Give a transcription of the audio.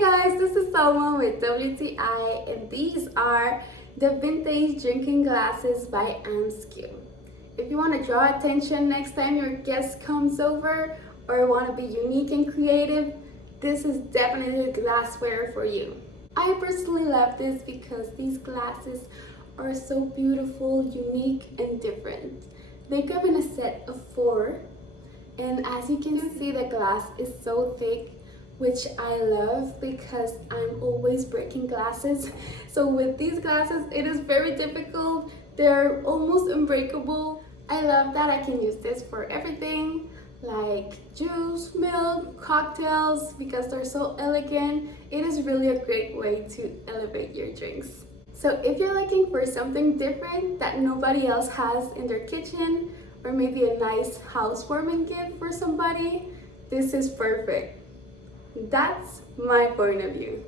Hey guys, this is Selma with WTI, and these are the vintage drinking glasses by Amzcku. If you want to draw attention next time your guest comes over or want to be unique and creative, this is definitely glassware for you. I personally love this because these glasses are so beautiful, unique, and different. They come in a set of 4, and as you can see, the glass is so thick, which I love because I'm always breaking glasses. So with these glasses, it is very difficult. They're almost unbreakable. I love that I can use this for everything, like juice, milk, cocktails, because they're so elegant. It is really a great way to elevate your drinks. So if you're looking for something different that nobody else has in their kitchen, or maybe a nice housewarming gift for somebody, this is perfect. That's my point of view.